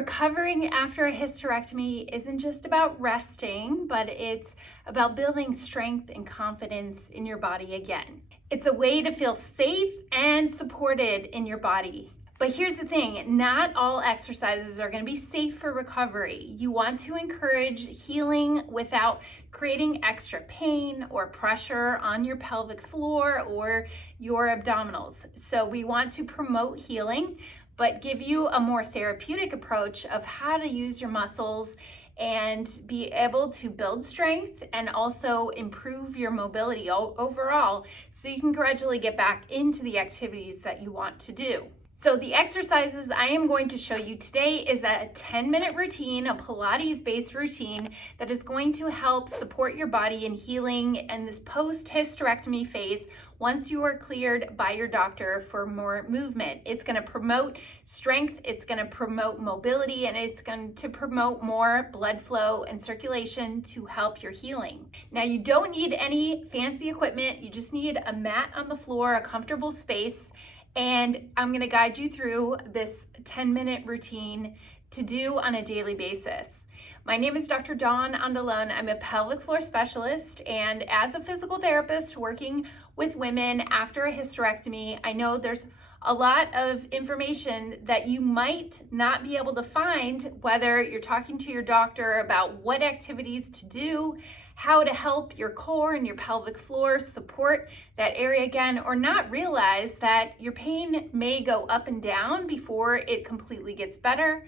Recovering after a hysterectomy isn't just about resting, but it's about building strength and confidence in your body again. It's a way to feel safe and supported in your body. But here's the thing, not all exercises are going to be safe for recovery. You want to encourage healing without creating extra pain or pressure on your pelvic floor or your abdominals. So we want to promote healing, but give you a more therapeutic approach of how to use your muscles and be able to build strength and also improve your mobility overall so you can gradually get back into the activities that you want to do. So the exercises I am going to show you today is a 10-minute routine, a Pilates-based routine that is going to help support your body in healing and this post-hysterectomy phase once you are cleared by your doctor for more movement. It's going to promote strength, it's going to promote mobility, and it's going to promote more blood flow and circulation to help your healing. Now, you don't need any fancy equipment. You just need a mat on the floor, a comfortable space, and I'm going to guide you through this 10-minute routine to do on a daily basis. My name is Dr. Dawn Andalone. I'm a pelvic floor specialist, and as a physical therapist working with women after a hysterectomy, I know there's a lot of information that you might not be able to find, whether you're talking to your doctor about what activities to do, how to help your core and your pelvic floor support that area again, or not realize that your pain may go up and down before it completely gets better.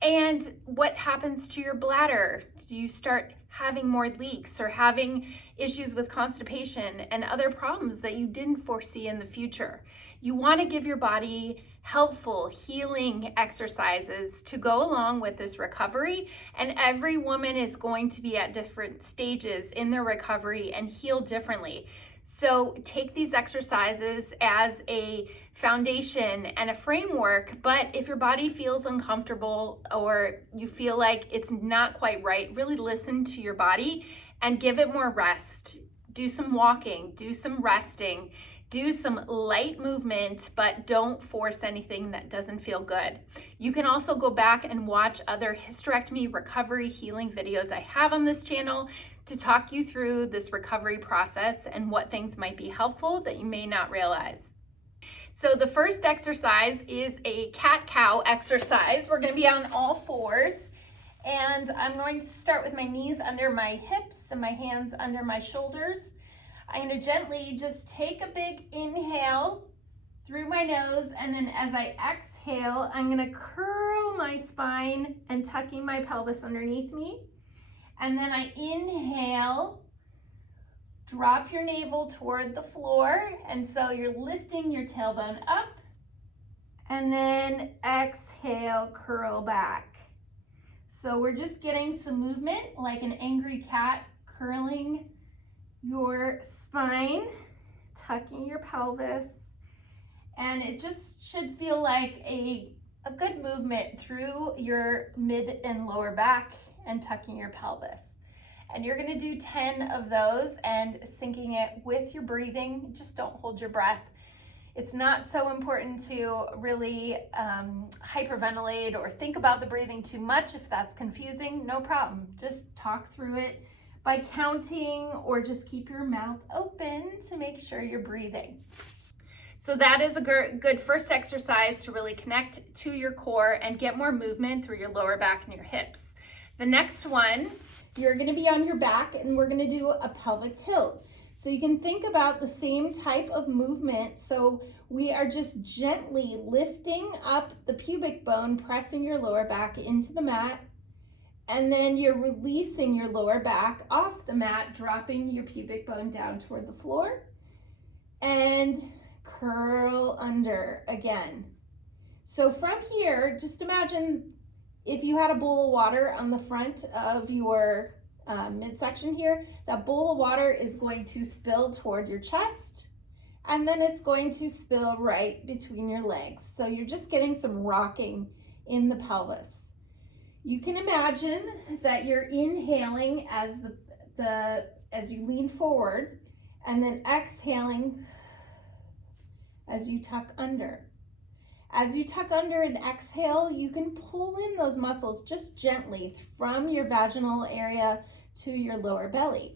And what happens to your bladder? Do you start having more leaks or having issues with constipation and other problems that you didn't foresee in the future? You want to give your body helpful healing exercises to go along with this recovery, and every woman is going to be at different stages in their recovery and heal differently. So take these exercises as a foundation and a framework, but if your body feels uncomfortable or you feel like it's not quite right, really listen to your body and give it more rest. Do some walking, do some resting, do some light movement, but don't force anything that doesn't feel good. You can also go back and watch other hysterectomy recovery healing videos I have on this channel to talk you through this recovery process and what things might be helpful that you may not realize. So the first exercise is a cat-cow exercise. We're going to be on all fours, and I'm going to start with my knees under my hips and my hands under my shoulders. I'm going to gently just take a big inhale through my nose, and then as I exhale, I'm going to curl my spine and tucking my pelvis underneath me. And then I inhale, drop your navel toward the floor, and so you're lifting your tailbone up, and then exhale, curl back. So we're just getting some movement like an angry cat, curling your spine, tucking your pelvis, and it just should feel like a good movement through your mid and lower back and tucking your pelvis. And you're going to do 10 of those and syncing it with your breathing. Just don't hold your breath. It's not so important to really hyperventilate or think about the breathing too much. If that's confusing, no problem. Just talk through it by counting, or just keep your mouth open to make sure you're breathing. So that is a good first exercise to really connect to your core and get more movement through your lower back and your hips. The next one, you're going to be on your back, and we're going to do a pelvic tilt. So you can think about the same type of movement. So we are just gently lifting up the pubic bone, pressing your lower back into the mat, and then you're releasing your lower back off the mat, dropping your pubic bone down toward the floor, and curl under again. So from here, just imagine if you had a bowl of water on the front of your midsection here, that bowl of water is going to spill toward your chest, and then it's going to spill right between your legs. So you're just getting some rocking in the pelvis. You can imagine that you're inhaling as as you lean forward, and then exhaling as you tuck under. As you tuck under and exhale, you can pull in those muscles just gently from your vaginal area to your lower belly.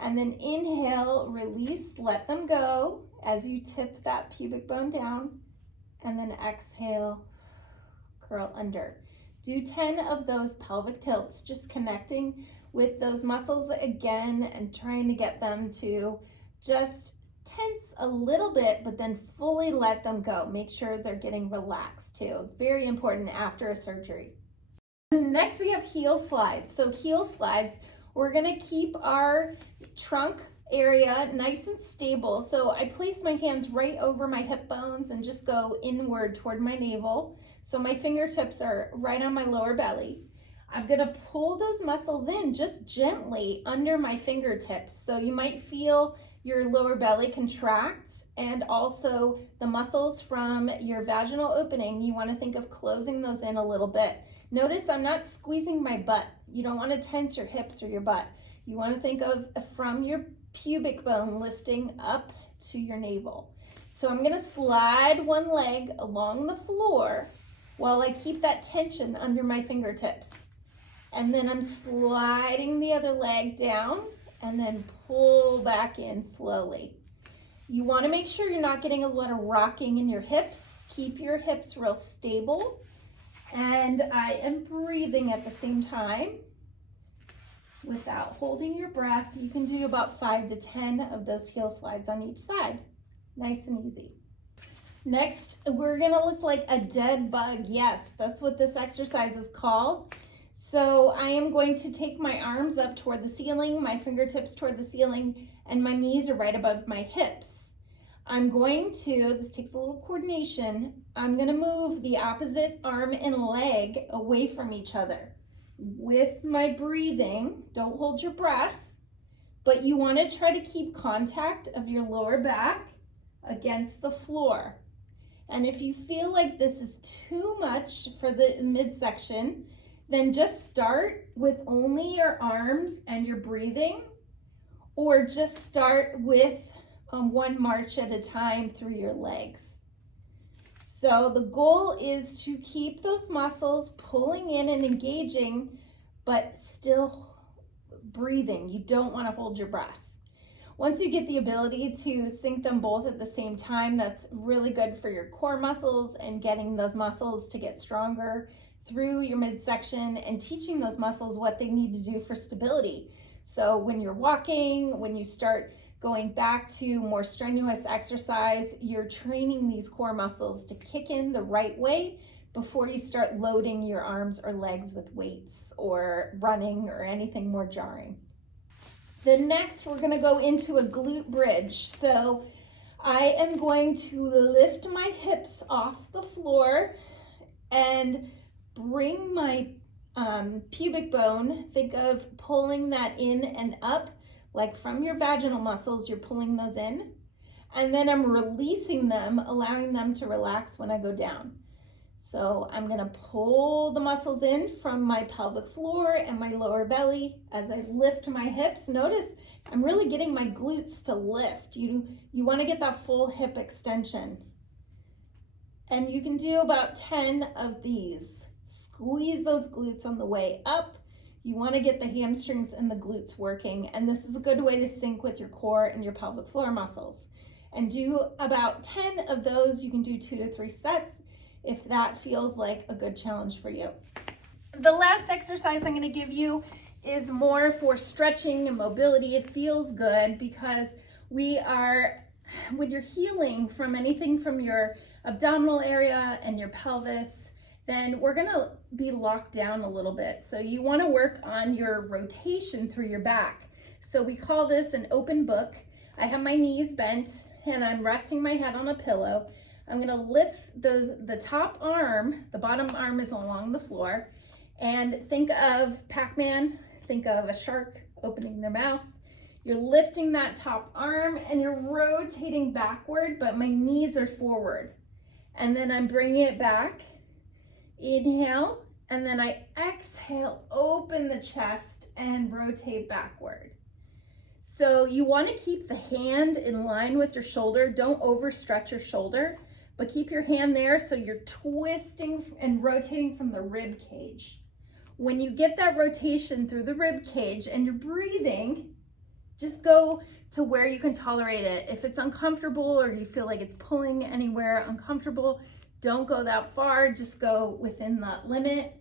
And then inhale, release, let them go as you tip that pubic bone down. And then exhale, curl under. Do 10 of those pelvic tilts, just connecting with those muscles again and trying to get them to just tense a little bit, but then fully let them go. Make sure they're getting relaxed too. Very important after a surgery. Next, we have heel slides. So heel slides, we're gonna keep our trunk area nice and stable. So I place my hands right over my hip bones and just go inward toward my navel. So my fingertips are right on my lower belly. I'm gonna pull those muscles in just gently under my fingertips. So you might feel your lower belly contract, and also the muscles from your vaginal opening, you wanna think of closing those in a little bit. Notice I'm not squeezing my butt. You don't wanna tense your hips or your butt. You wanna think of from your pubic bone lifting up to your navel. So I'm gonna slide one leg along the floor while I keep that tension under my fingertips. And then I'm sliding the other leg down and then pull back in slowly. You wanna make sure you're not getting a lot of rocking in your hips. Keep your hips real stable. And I am breathing at the same time without holding your breath. You can do about 5 to 10 of those heel slides on each side. Nice and easy. Next, we're gonna look like a dead bug. Yes, that's what this exercise is called. So I am going to take my arms up toward the ceiling, my fingertips toward the ceiling, and my knees are right above my hips. I'm going to, this takes a little coordination, I'm gonna move the opposite arm and leg away from each other. With my breathing, don't hold your breath, but you wanna try to keep contact of your lower back against the floor. And if you feel like this is too much for the midsection, then just start with only your arms and your breathing, or just start with one march at a time through your legs. So the goal is to keep those muscles pulling in and engaging, but still breathing. You don't want to hold your breath. Once you get the ability to sync them both at the same time, that's really good for your core muscles and getting those muscles to get stronger through your midsection and teaching those muscles what they need to do for stability. So when you're walking, when you start going back to more strenuous exercise, you're training these core muscles to kick in the right way before you start loading your arms or legs with weights or running or anything more jarring. Then next, we're gonna go into a glute bridge. So I am going to lift my hips off the floor and bring my pubic bone, think of pulling that in and up, like from your vaginal muscles, you're pulling those in. And then I'm releasing them, allowing them to relax when I go down. So I'm gonna pull the muscles in from my pelvic floor and my lower belly as I lift my hips. Notice I'm really getting my glutes to lift. You wanna get that full hip extension. And you can do about 10 of these. Squeeze those glutes on the way up. You wanna get the hamstrings and the glutes working, and this is a good way to sync with your core and your pelvic floor muscles. And do about 10 of those. You can do 2 to 3 sets if that feels like a good challenge for you. The last exercise I'm gonna give you is more for stretching and mobility. It feels good because when you're healing from anything from your abdominal area and your pelvis, then we're gonna be locked down a little bit. So you wanna work on your rotation through your back. So we call this an open book. I have my knees bent and I'm resting my head on a pillow. I'm gonna lift the top arm, the bottom arm is along the floor, and think of Pac-Man, think of a shark opening their mouth. You're lifting that top arm and you're rotating backward, but my knees are forward. And then I'm bringing it back. Inhale, and then I exhale, open the chest and rotate backward. So you want to keep the hand in line with your shoulder. Don't overstretch your shoulder, but keep your hand there so you're twisting and rotating from the rib cage. When you get that rotation through the rib cage and you're breathing, just go to where you can tolerate it. If it's uncomfortable or you feel like it's pulling anywhere uncomfortable, don't go that far, just go within that limit.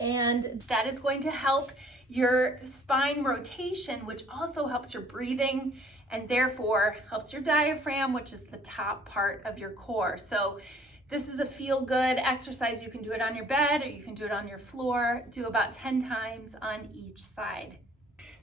And that is going to help your spine rotation, which also helps your breathing and therefore helps your diaphragm, which is the top part of your core. So this is a feel-good exercise. You can do it on your bed or you can do it on your floor. Do about 10 times on each side.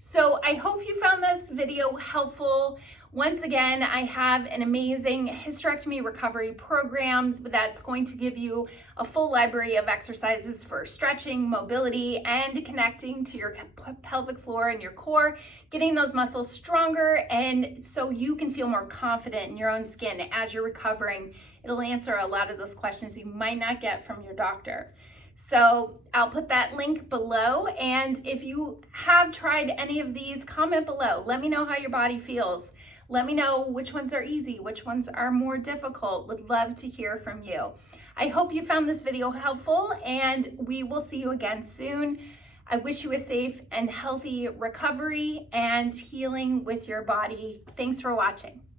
So I hope you found this video helpful. Once again, I have an amazing hysterectomy recovery program that's going to give you a full library of exercises for stretching, mobility, and connecting to your pelvic floor and your core, getting those muscles stronger, and so you can feel more confident in your own skin as you're recovering. It'll answer a lot of those questions you might not get from your doctor. So I'll put that link below, and if you have tried any of these, comment below. Let me know how your body feels. Let me know which ones are easy, which ones are more difficult. Would love to hear from you. I hope you found this video helpful, and we will see you again soon. I wish you a safe and healthy recovery and healing with your body. Thanks for watching.